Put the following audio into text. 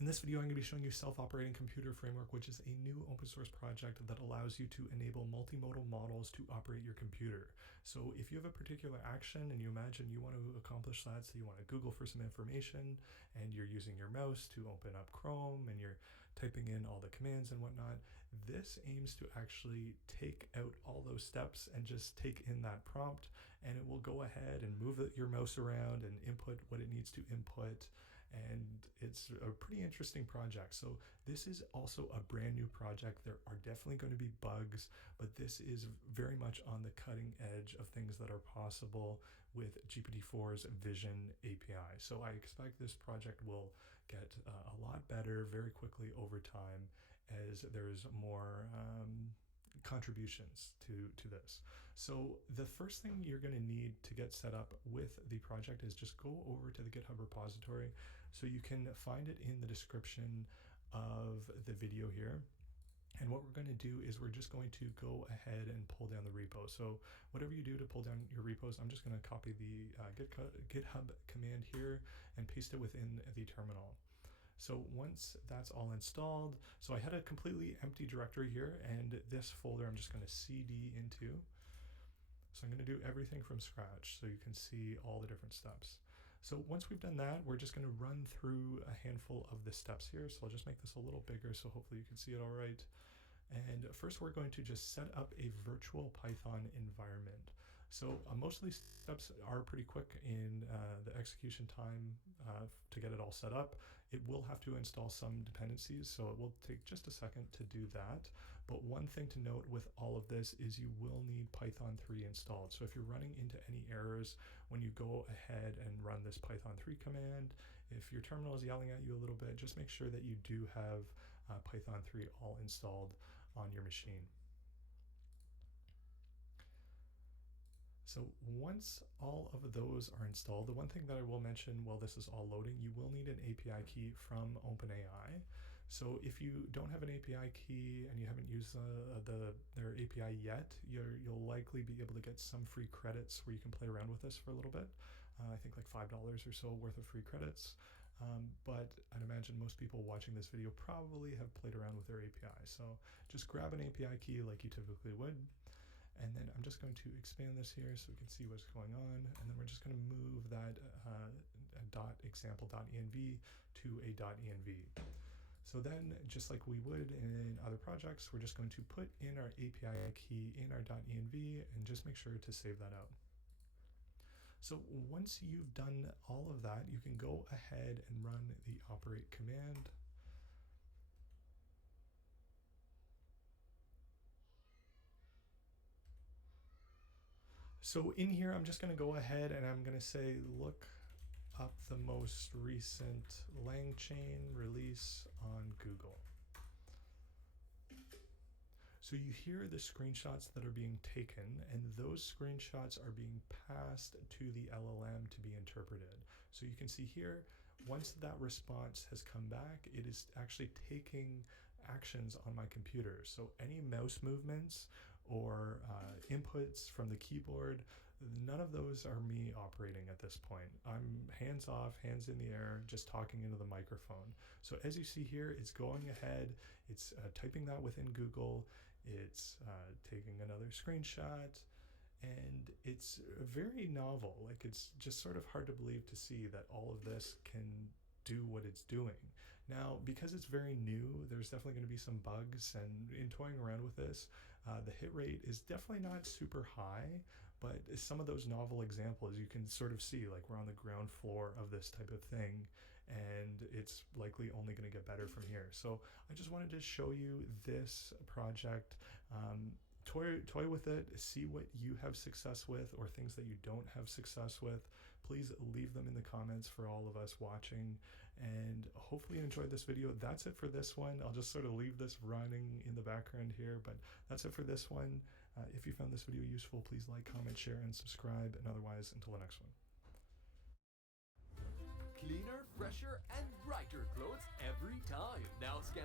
In this video, I'm going to be showing you Self-Operating Computer Framework, which is a new open source project that allows you to enable multimodal models to operate your computer. So if you have a particular action and you imagine you want to accomplish that, so you want to Google for some information and you're using your mouse to open up Chrome and you're typing in all the commands and whatnot, this aims to actually take out all those steps and just take in that prompt, and it will go ahead and move your mouse around and input what it needs to input. And it's a pretty interesting project. So this is also a brand new project. There are definitely going to be bugs, but this is very much on the cutting edge of things that are possible with GPT-4's Vision API. So I expect this project will get a lot better very quickly over time as there's more contributions to this. So the first thing you're going to need to get set up with the project is just go over to the GitHub repository. So you can find it in the description of the video here. And what we're going to do is we're just going to go ahead and pull down the repo. So whatever you do to pull down your repos, I'm just going to copy the GitHub command here and paste it within the terminal. So once that's all installed, so I had a completely empty directory here, and this folder I'm just going to CD into. So I'm going to do everything from scratch so you can see all the different steps. So once we've done that, we're just going to run through a handful of the steps here. So I'll just make this a little bigger so hopefully you can see it all right. And first we're going to just set up a virtual Python environment. So most of these steps are pretty quick in the execution time to get it all set up. It will have to install some dependencies, so it will take just a second to do that. But one thing to note with all of this is you will need Python 3 installed. So if you're running into any errors when you go ahead and run this Python 3 command, if your terminal is yelling at you a little bit, just make sure that you do have Python 3 all installed on your machine. So once all of those are installed, the one thing that I will mention while this is all loading, you will need an API key from OpenAI. So if you don't have an API key and you haven't used their API yet, you'll likely be able to get some free credits where you can play around with this for a little bit. I think like $5 or so worth of free credits. But I'd imagine most people watching this video probably have played around with their API. So just grab an API key like you typically would. And then I'm just going to expand this here so we can see what's going on. And then we're just going to move that .example.env to a .env. So then, just like we would in other projects, we're just going to put in our API key in our .env and just make sure to save that out. So once you've done all of that, you can go ahead and run the operate command. So in here, I'm just going to go ahead and I'm going to say, look up the most recent LangChain release on Google. So you hear the screenshots that are being taken, and those screenshots are being passed to the LLM to be interpreted. So you can see here, once that response has come back, it is actually taking actions on my computer. So any mouse movements or inputs from the keyboard, none of those are me operating at this point. I'm hands off, hands in the air, just talking into the microphone. So as you see here, it's going ahead, it's typing that within Google, it's taking another screenshot, and it's very novel. Like, it's just sort of hard to believe to see that all of this can do what it's doing. Now, because it's very new, there's definitely going to be some bugs, and in toying around with this, the hit rate is definitely not super high, but some of those novel examples you can sort of see, like we're on the ground floor of this type of thing, and it's likely only going to get better from here. So I just wanted to show you this project. Toy with it, see what you have success with or things that you don't have success with. Please leave them in the comments for all of us watching, and hopefully you enjoyed this video. That's it for this one. I'll just sort of leave this running in the background here, but that's it for this one. If you found this video useful, please like, comment, share, and subscribe, and otherwise, until the next one. Cleaner, fresher, and brighter clothes every time. Now scan